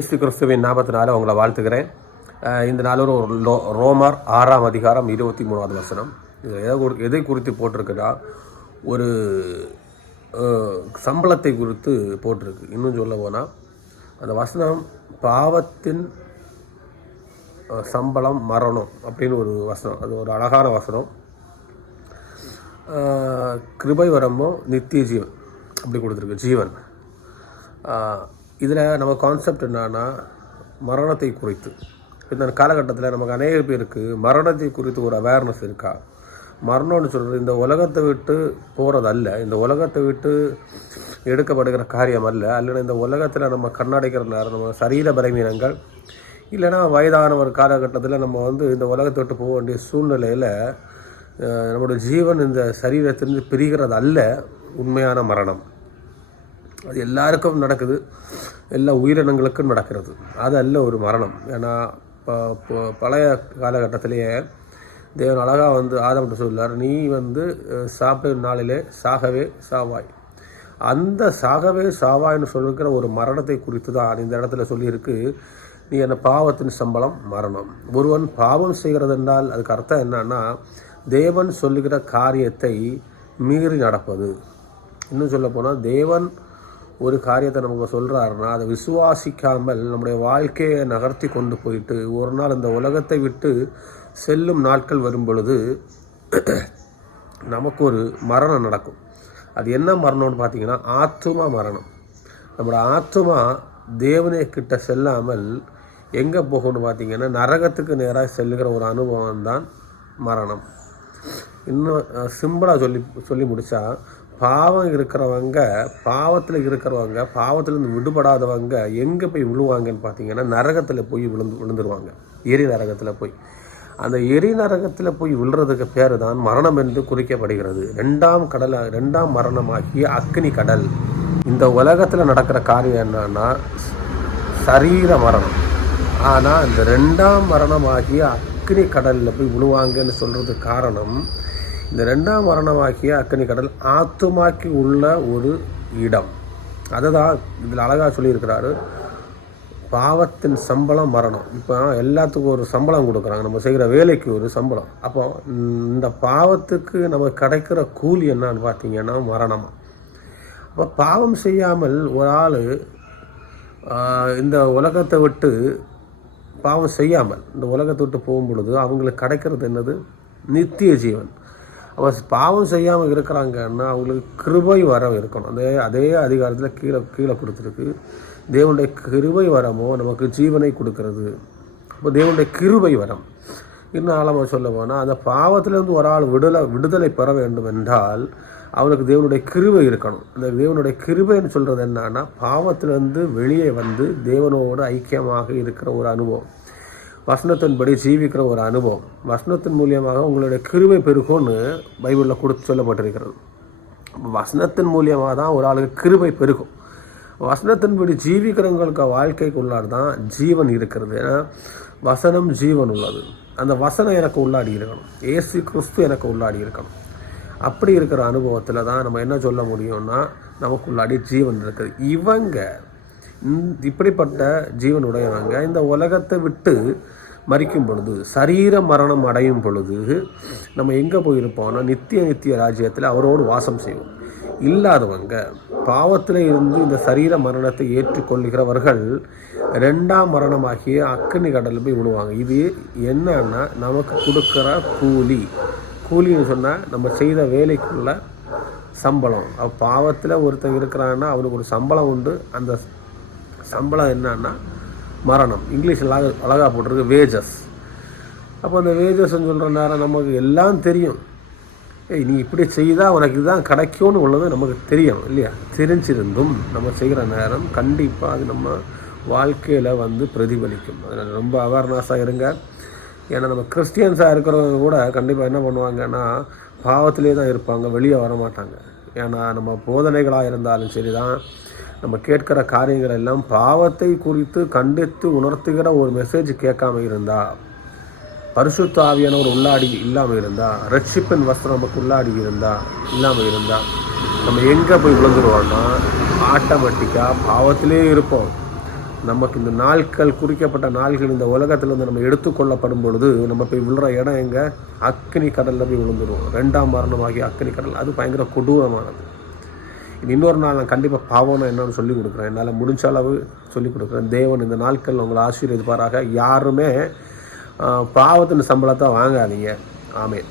இயேசு கிறிஸ்துவின் நாமத்தினால உங்களை வாழ்த்துக்கிறேன். இந்த நாளோட ஒரு ரோமர் 6ஆம் அதிகாரம் 23வது வசனம். இது எதை குறித்து போட்டிருக்குன்னா, ஒரு சம்பளத்தை குறித்து போட்டிருக்கு. இன்னும் சொல்ல போனால் அந்த வசனம் பாவத்தின் சம்பளம் மரணம் அப்படின்னு ஒரு வசனம். அது ஒரு அழகான வசனம். கிருபை வரமோ நித்திய ஜீவன் அப்படி கொடுத்துருக்கு, ஜீவன். இதில் நம்ம கான்செப்ட் என்னன்னா, மரணத்தை குறித்து இந்த காலகட்டத்தில் நமக்கு அநேக பேருக்கு மரணத்தை குறித்து ஒரு அவேர்னஸ் இருக்கா? மரணம்னு சொல்கிறது இந்த உலகத்தை விட்டு போகிறது அல்ல, இந்த உலகத்தை விட்டு எடுக்கப்படுகிற காரியம் அல்ல. அல்லது இந்த உலகத்தில் நம்ம கண்ணடைக்கிற நேரம் நம்ம சரீர பலவீனங்கள், இல்லைனா வயதான ஒரு காலகட்டத்தில் நம்ம இந்த உலகத்தை விட்டு போக வேண்டிய சூழ்நிலையில் நம்மளுடைய ஜீவன் இந்த சரீரத்திலிருந்து பிரிகிறது அல்ல உண்மையான மரணம். அது எல்லாருக்கும் நடக்குது, எல்லா உயிரினங்களுக்கும் நடக்கிறது. அது அல்ல ஒரு மரணம். ஏன்னா பழைய காலகட்டத்திலேயே தேவன் அழகாக ஆதம்கிட்ட சொல்லார், நீ சாப்பிடும் நாளிலே சாகவே சாவாய். அந்த சாகவே சாவாய்னு சொல்லிருக்கிற ஒரு மரணத்தை குறித்து தான் இந்த இடத்துல சொல்லியிருக்கு. நீ என்ன பாவத்தின் சம்பளம் மரணம். ஒருவன் பாவம் செய்கிறது என்றால் அதுக்கு அர்த்தம் என்னன்னா, தேவன் சொல்லுகிற காரியத்தை மீறி நடப்பது. இன்னும் சொல்ல போனால், தேவன் ஒரு காரியத்தை நமக்கு சொல்கிறாருன்னா அதை விசுவாசிக்காமல் நம்முடைய வாழ்க்கையை நகர்த்தி கொண்டு போயிட்டு ஒரு நாள் இந்த உலகத்தை விட்டு செல்லும் நாட்கள் வரும் பொழுது நமக்கு ஒரு மரணம் நடக்கும். அது என்ன மரணம்னு பார்த்தீங்கன்னா, ஆத்துமா மரணம். நம்மளோட ஆத்துமா தேவனே கிட்ட செல்லாமல் எங்கே போகணும்னு பார்த்தீங்கன்னா, நரகத்துக்கு நேராக செல்லுகிற ஒரு அனுபவம் தான் மரணம். இன்னும் சிம்பிளாக சொல்லி முடித்தா, பாவம் இருக்கிறவங்க, பாவத்தில் இருக்கிறவங்க, பாவத்திலேருந்து விடுபடாதவங்க எங்கே போய் விழுவாங்கன்னு பார்த்தீங்கன்னா, நரகத்தில் போய் விழுந்துருவாங்க. எரி நரகத்தில் போய். அந்த எரி நரகத்தில் போய் விழுறதுக்கு பேர் தான் மரணம் என்று குறிக்கப்படுகிறது. ரெண்டாம் மரணமாகிய அக்னி கடல். இந்த உலகத்தில் நடக்கிற காரியம் என்னன்னா சரீர மரணம். ஆனால் இந்த ரெண்டாம் மரணமாகிய அக்னி கடலில் போய் விழுவாங்கன்னு சொல்கிறதுக்கு காரணம், இந்த ரெண்டாம் மரணமாகிய அக்னி கடல் ஆத்துமாக்கி உள்ள ஒரு இடம். அதை தான் இதில் அழகாக சொல்லியிருக்கிறாரு. பாவத்தின் சம்பளம் மரணம். இப்போ எல்லாத்துக்கும் ஒரு சம்பளம் கொடுக்குறாங்க, நம்ம செய்கிற வேலைக்கு ஒரு சம்பளம். அப்போ இந்த பாவத்துக்கு நமக்கு கிடைக்கிற கூலி என்னன்னு பார்த்தீங்கன்னா மரணம். அப்போ பாவம் செய்யாமல் ஒரு ஆள் இந்த உலகத்தை விட்டு பாவம் செய்யாமல் இந்த உலகத்தை விட்டு போகும் பொழுது அவங்களுக்கு கிடைக்கிறது என்னது? நித்திய ஜீவன். அவன் பாவம் செய்யாமல் இருக்கிறாங்கன்னா அவங்களுக்கு கிருபை வரம் இருக்கணும். அதே அதிகாரத்தில் கீழே கொடுத்துருக்கு. தேவனுடைய கிருபை வரமோ நமக்கு ஜீவனை கொடுக்கறது. அப்போ தேவனுடைய கிருபை வரம். இன்னும் ஆழமாக சொல்ல போனால், அந்த பாவத்திலேருந்து ஒரு ஆள் விடுதலை பெற வேண்டும் என்றால் அவனுக்கு தேவனுடைய கிருபை இருக்கணும். அந்த தேவனுடைய கிருபைன்னு சொல்கிறது என்னன்னா, பாவத்திலேருந்து வெளியே தேவனோடு ஐக்கியமாக இருக்கிற ஒரு அனுபவம், வசனத்தின்படி ஜீவிக்கிற ஒரு அனுபவம். வசனத்தின் மூலியமாக உங்களுடைய கிருபை பெருகும்னு பைபிளில் கொடுத்து சொல்லப்பட்டிருக்கிறது. வசனத்தின் மூலியமாக தான் ஒரு ஆளுக்கு கிருபை பெருகும். வசனத்தின்படி ஜீவிக்கிறவங்களுக்கு வாழ்க்கைக்குள்ளார் தான் ஜீவன் இருக்கிறது. ஏன்னா வசனம் ஜீவன் உள்ளது. அந்த வசனம் எனக்கு உள்ளாடி இருக்கணும், இயேசு கிறிஸ்து எனக்கு உள்ளாடி இருக்கணும். அப்படி இருக்கிற அனுபவத்தில் தான் நம்ம என்ன சொல்ல முடியும்னா, நமக்குள்ளாடி ஜீவன் இருக்குது. இவங்க இப்படிப்பட்ட ஜீவனுடையவங்க இந்த உலகத்தை விட்டு மரிக்கும் பொழுது, சரீர மரணம் அடையும் பொழுது நம்ம எங்கே போயிருப்போம்னா நித்திய ராஜ்யத்தில் அவரோடு வாசம் செய்வோம். இல்லாதவங்க பாவத்தில் இருந்து இந்த சரீர மரணத்தை ஏற்றுக்கொள்கிறவர்கள் ரெண்டாம் மரணமாகிய அக்னி கடலில் போய் விடுவாங்க. இது என்னன்னா நமக்கு கொடுக்குற கூலின்னு சொன்னால் நம்ம செய்த வேலைக்குள்ள சம்பளம். பாவத்தில் ஒருத்தன் இருக்கிறான்னா அவனுக்கு ஒரு சம்பளம் உண்டு. அந்த சம்பளம் என்னன்னா மரணம். இங்கிலீஷில் அழகாக போட்டிருக்கு வேஜஸ். அப்போ அந்த வேஜஸ்ன்னு சொல்கிற நேரம் நமக்கு எல்லாம் தெரியும். நீ இப்படி செய்தால் உனக்கு இதுதான் கிடைக்கும்னு உள்ளது நமக்கு தெரியும் இல்லையா? தெரிஞ்சிருந்தும் நம்ம செய்கிற நேரம் கண்டிப்பாக அது நம்ம வாழ்க்கையில் பிரதிபலிக்கும். அதில் ரொம்ப அவேர்னஸாக இருங்க. ஏன்னா நம்ம கிறிஸ்டியன்ஸாக இருக்கிறவங்க கூட கண்டிப்பாக என்ன பண்ணுவாங்கன்னா பாவத்திலே தான் இருப்பாங்க, வெளியே வர மாட்டாங்க. ஏன்னா நம்ம போதனைகளாக இருந்தாலும் சரி தான், நம்ம கேட்கிற காரியங்கள் எல்லாம் பாவத்தை குறித்து கண்டித்து உணர்த்துகிற ஒரு மெசேஜ் கேட்காம இருந்தால், பரிசுத்த ஆவியானவர் உள்ளாடி இல்லாமல் இருந்தால், ரட்சிப்பின் வஸ்திரம் நமக்கு உள்ளாடி இல்லாமல் இருந்தால் நம்ம எங்கே போய் விழுந்துருவோம்னா ஆட்டோமேட்டிக்காக பாவத்திலே இருப்போம். நமக்கு இந்த நாட்கள், குறிக்கப்பட்ட நாள்கள் இந்த உலகத்திலேருந்து நம்ம எடுத்துக்கொள்ளப்படும் பொழுது நம்ம போய் விழுற இடம் எங்கே? அக்கினி கடலில் போய் விழுந்துருவோம். 2ஆம் மரணமாகிய அக்கினி கடல். அது பயங்கர கொடூரமானது. இது இன்னொரு நாள் நான் கண்டிப்பாக பாவம்னா என்னன்னு சொல்லிக் கொடுக்குறேன். என்னால் முடிஞ்ச அளவு சொல்லிக் கொடுக்குறேன். தேவன் இந்த நாட்கள் உங்களை ஆசீர்வதிப்பாராக. யாருமே பாவத்தின் சம்பளத்தை வாங்காதீங்க. ஆமென்.